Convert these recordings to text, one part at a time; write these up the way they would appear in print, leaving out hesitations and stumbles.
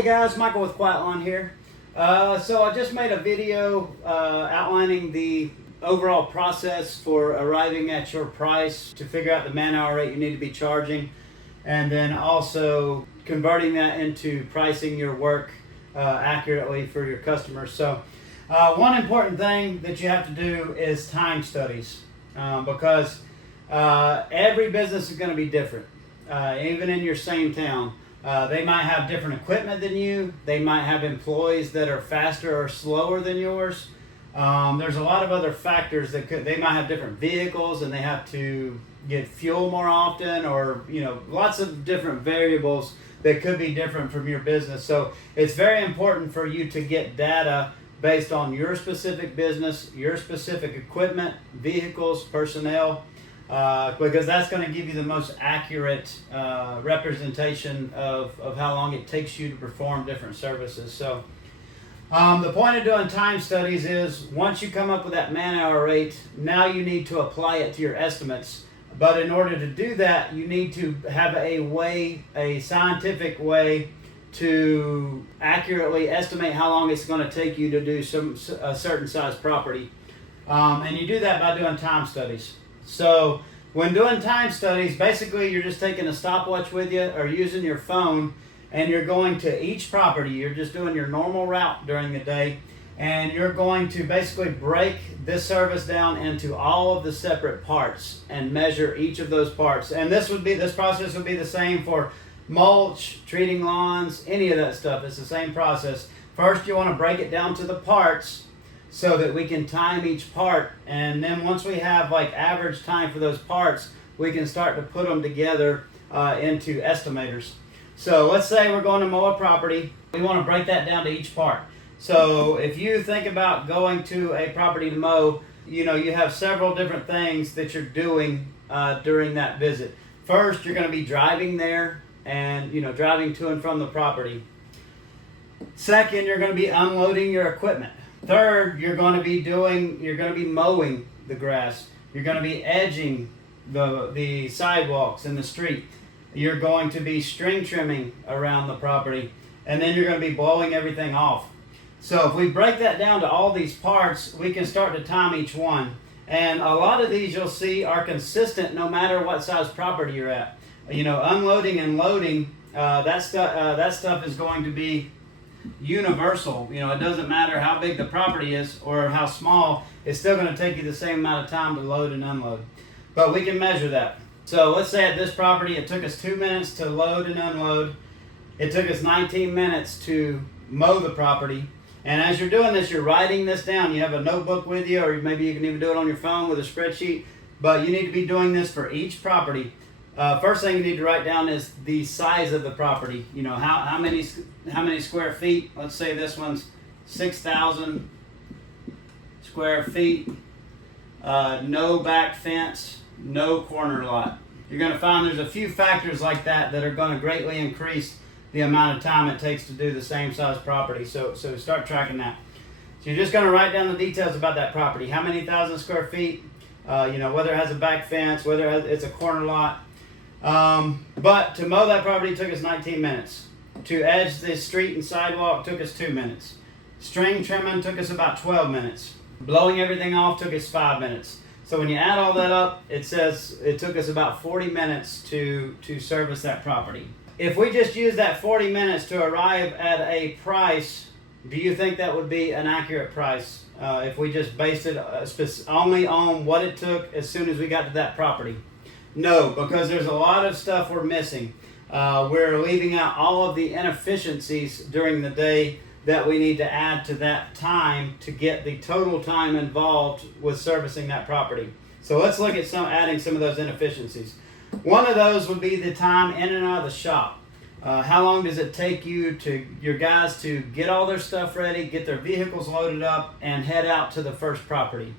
Hey guys, Michael with Quiet Lawn here. So I just made a video outlining the overall process for arriving at your price to figure out the man-hour rate you need to be charging, and then also converting that into pricing your work accurately for your customers. So one important thing that you have to do is time studies because every business is going to be different, even in your same town. They might have different equipment than you. They might have employees that are faster or slower than yours. There's a lot of other factors that they might have different vehicles and they have to get fuel more often, or lots of different variables that could be different from your business. So it's very important for you to get data based on your specific business, your specific equipment, vehicles, personnel, because that's going to give you the most accurate representation of how long it takes you to perform different services. So the point of doing time studies is once you come up with that man-hour rate, now you need to apply it to your estimates. But in order to do that, you need to have a scientific way to accurately estimate how long it's going to take you to do a certain size property. And you do that by doing time studies. So when doing time studies, basically you're just taking a stopwatch with you or using your phone, and you're going to each property. You're just doing your normal route during the day, and you're going to basically break this service down into all of the separate parts and measure each of those parts. And this process would be the same for mulch, treating lawns, any of that stuff. It's the same process. First, you want to break it down to the parts so that we can time each part, and then once we have like average time for those parts, we can start to put them together into estimators. So let's say we're going to mow a property. We want to break that down to each part. So if you think about going to a property to mow, you have several different things that you're doing during that visit. First, you're going to be driving there and driving to and from the property. Second, you're going to be unloading your equipment. Third, you're going to be mowing the grass. You're going to be edging the sidewalks in the street. You're going to be string trimming around the property, and then you're going to be blowing everything off. So if we break that down to all these parts, we can start to time each one. And a lot of these you'll see are consistent no matter what size property you're at. Unloading and loading, that stuff is going to be universal. It doesn't matter how big the property is or how small, it's still going to take you the same amount of time to load and unload. But we can measure that. So let's say at this property it took us 2 minutes to load and unload. It took us 19 minutes to mow the property. And as you're doing this, you're writing this down. You have a notebook with you, or maybe you can even do it on your phone with a spreadsheet. But you need to be doing this for each property. First thing you need to write down is the size of the property. How many square feet. Let's say this one's 6,000 square feet. No back fence, no corner lot. You're going to find there's a few factors like that are going to greatly increase the amount of time it takes to do the same size property. So start tracking that. So you're just going to write down the details about that property. How many thousand square feet, whether it has a back fence, whether it's a corner lot. But to mow that property took us 19 minutes. To edge the street and sidewalk took us 2 minutes. String trimming took us about 12 minutes. Blowing everything off took us 5 minutes. So when you add all that up, it says it took us about 40 minutes to service that property. If we just use that 40 minutes to arrive at a price, do you think that would be an accurate price? If we just based it only on what it took as soon as we got to that property? No, because there's a lot of stuff we're missing. We're leaving out all of the inefficiencies during the day that we need to add to that time to get the total time involved with servicing that property. So let's look at adding some of those inefficiencies. One of those would be the time in and out of the shop. How long does it take your guys to get all their stuff ready, get their vehicles loaded up, and head out to the first property?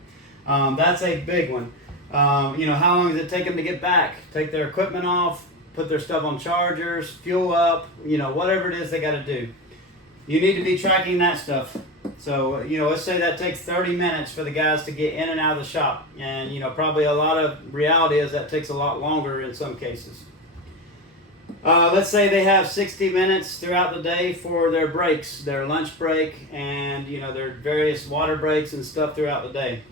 That's a big one. How long does it take them to get back, take their equipment off, put their stuff on chargers, fuel up, whatever it is they got to do. You need to be tracking that stuff. So, let's say that takes 30 minutes for the guys to get in and out of the shop. And, probably a lot of reality is that takes a lot longer in some cases. Let's say they have 60 minutes throughout the day for their breaks, their lunch break, and their various water breaks and stuff throughout the day.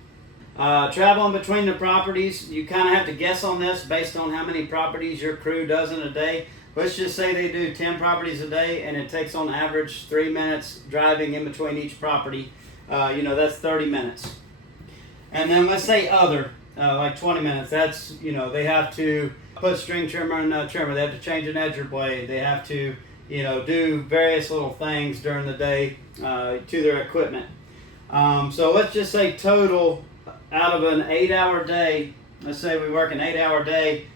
Traveling between the properties, you kind of have to guess on this based on how many properties your crew does in a day. Let's just say they do 10 properties a day, and it takes on average 3 minutes driving in between each property. That's 30 minutes. And then let's say other, like 20 minutes. That's, they have to put string trimmer in the trimmer. They have to change an edger blade. They have to, do various little things during the day to their equipment. So let's just say total out of an 8-hour day, let's say we work an 8-hour day,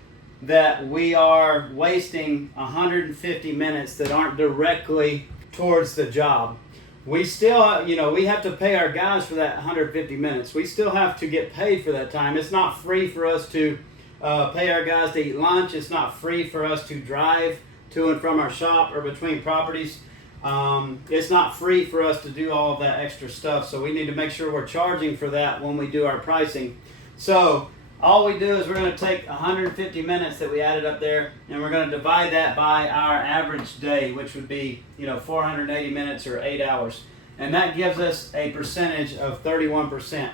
that we are wasting 150 minutes that aren't directly towards the job. We still, we have to pay our guys for that 150 minutes. We still have to get paid for that time. It's not free for us to pay our guys to eat lunch. It's not free for us to drive to and from our shop or between properties. It's not free for us to do all of that extra stuff. So we need to make sure we're charging for that when we do our pricing. So all we do is we're going to take 150 minutes that we added up there, and we're going to divide that by our average day, which would be 480 minutes or 8 hours. And that gives us a percentage of 31%.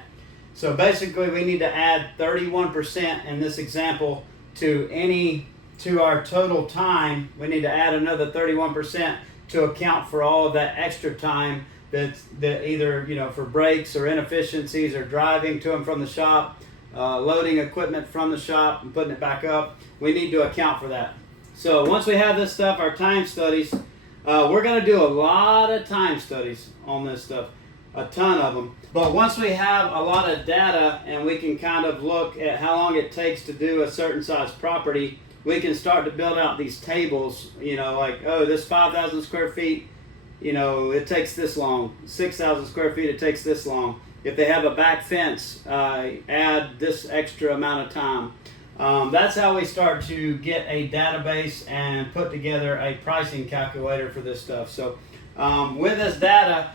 So basically we need to add 31% in this example to our total time. We need to add another 31% to account for all of that extra time that either for breaks or inefficiencies or driving to and from the shop, loading equipment from the shop and putting it back up. We need to account for that. So once we have this stuff, our time studies, we're going to do a lot of time studies on this stuff, a ton of them. But once we have a lot of data and we can kind of look at how long it takes to do a certain size property, we can start to build out these tables, like, oh, this 5,000 square feet, it takes this long. 6,000 square feet, it takes this long. If they have a back fence, add this extra amount of time. That's how we start to get a database and put together a pricing calculator for this stuff. So with this data,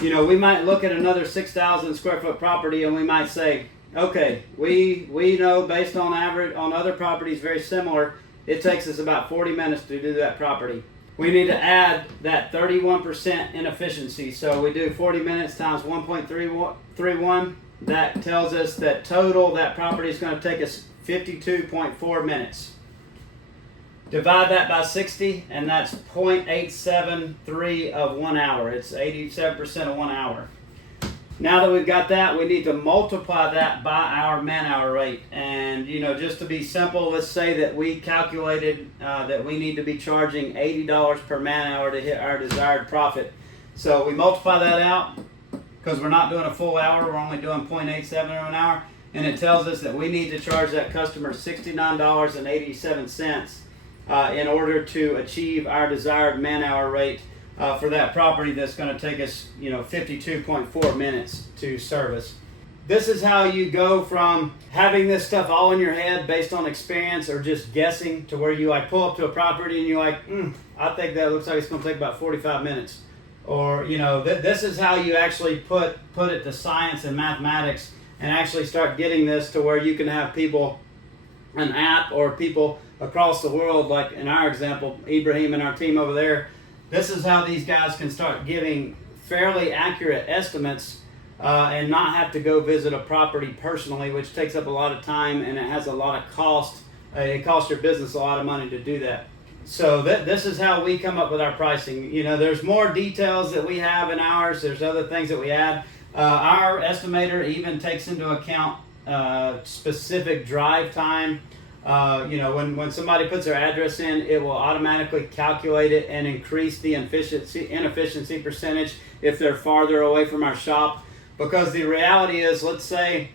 we might look at another 6,000 square foot property and we might say, okay, we know based on average on other properties very similar, it takes us about 40 minutes to do that property. We need to add that 31% inefficiency. So we do 40 minutes times 1.31. That tells us that total that property is going to take us 52.4 minutes. Divide that by 60, and that's 0.873 of 1 hour. It's 87% of 1 hour. Now that we've got that, we need to multiply that by our man-hour rate. And, just to be simple, let's say that we calculated that we need to be charging $80 per man-hour to hit our desired profit. So we multiply that out, because we're not doing a full hour, we're only doing 0.87 of an hour. And it tells us that we need to charge that customer $69.87 in order to achieve our desired man-hour rate for that property that's going to take us 52.4 minutes to service. This is how you go from having this stuff all in your head based on experience or just guessing to where you pull up to a property and you're like, I think that looks like it's going to take about 45 minutes. Or this is how you actually put it to science and mathematics and actually start getting this to where you can have people, an app or people across the world, like in our example, Ibrahim and our team over there. This is how these guys can start giving fairly accurate estimates and not have to go visit a property personally, which takes up a lot of time and it has a lot of cost. It costs your business a lot of money to do that. So this is how we come up with our pricing. There's more details that we have in ours. There's other things that we add. Our estimator even takes into account specific drive time. When somebody puts their address in, it will automatically calculate it and increase the inefficiency percentage if they're farther away from our shop. Because the reality is, let's say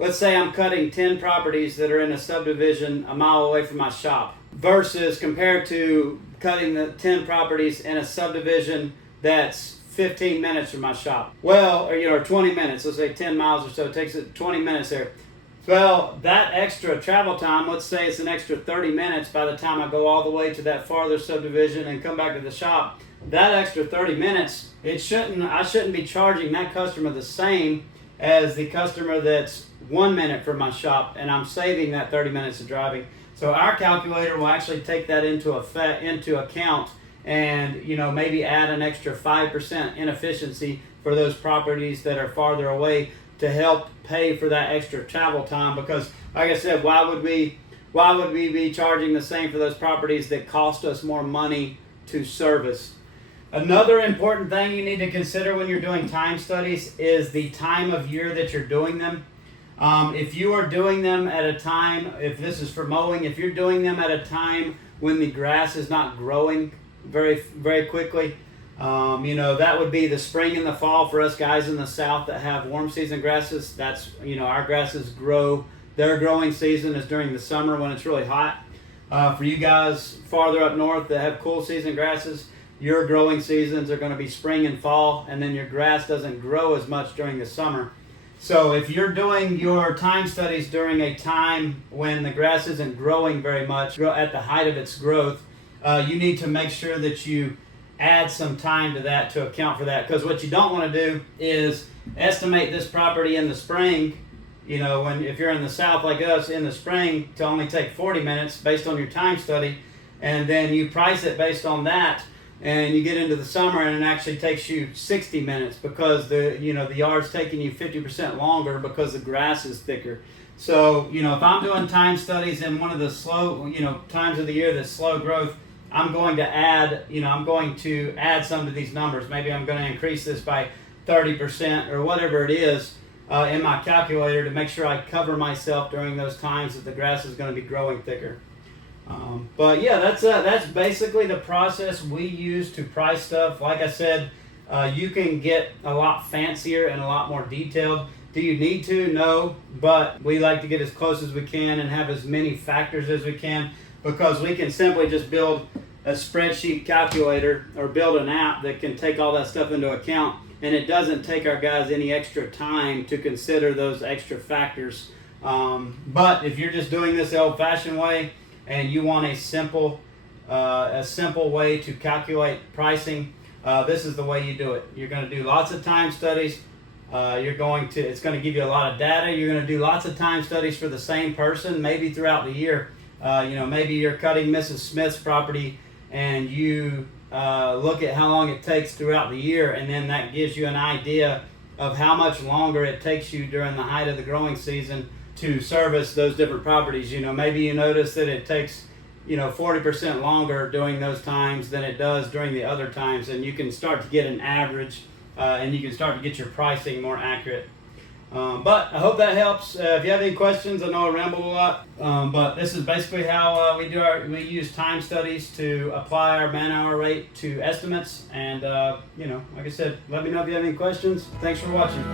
I'm cutting 10 properties that are in a subdivision a mile away from my shop, versus compared to cutting the 10 properties in a subdivision that's 15 minutes from my shop. Well, or 20 minutes, let's say 10 miles or so, it takes 20 minutes there. Well, that extra travel time, let's say it's an extra 30 minutes by the time I go all the way to that farther subdivision and come back to the shop. That extra 30 minutes, I shouldn't be charging that customer the same as the customer that's 1 minute from my shop, and I'm saving that 30 minutes of driving. So our calculator will actually take that into account, and maybe add an extra 5% inefficiency for those properties that are farther away to help pay for that extra travel time. Because like I said, why would we be charging the same for those properties that cost us more money to service? Another important thing you need to consider when you're doing time studies is the time of year that you're doing them. If you are doing them at a time, if this is for mowing, if you're doing them at a time when the grass is not growing very, very quickly, that would be the spring and the fall for us guys in the south that have warm season grasses. That's, our grasses grow. Their growing season is during the summer when it's really hot. For you guys farther up north that have cool season grasses, your growing seasons are going to be spring and fall, and then your grass doesn't grow as much during the summer. So if you're doing your time studies during a time when the grass isn't growing very much, at the height of its growth, you need to make sure that you add some time to that to account for that. Because what you don't want to do is estimate this property in the spring, if you're in the south like us, in the spring to only take 40 minutes based on your time study, and then you price it based on that, and you get into the summer and it actually takes you 60 minutes because the yard's taking you 50% longer because the grass is thicker. So, if I'm doing time studies in one of the slow, times of the year that's slow growth, I'm going to add some to these numbers. Maybe I'm going to increase this by 30% or whatever it is in my calculator to make sure I cover myself during those times that the grass is going to be growing thicker. But yeah, that's basically the process we use to price stuff. Like I said, you can get a lot fancier and a lot more detailed. Do you need to? No, but we like to get as close as we can and have as many factors as we can, because we can simply just build a spreadsheet calculator or build an app that can take all that stuff into account, and it doesn't take our guys any extra time to consider those extra factors. But if you're just doing this the old-fashioned way, and you want a simple way to calculate pricing, this is the way you do it. You're going to do lots of time studies. It's going to give you a lot of data. You're going to do lots of time studies for the same person, maybe throughout the year. Maybe you're cutting Mrs. Smith's property, and you look at how long it takes throughout the year, and then that gives you an idea of how much longer it takes you during the height of the growing season to service those different properties. Maybe you notice that it takes 40% longer during those times than it does during the other times, and you can start to get an average, and you can start to get your pricing more accurate. But I hope that helps. If you have any questions, I know I ramble a lot, but this is basically how we use time studies to apply our man-hour rate to estimates. And like I said, let me know if you have any questions. Thanks for watching.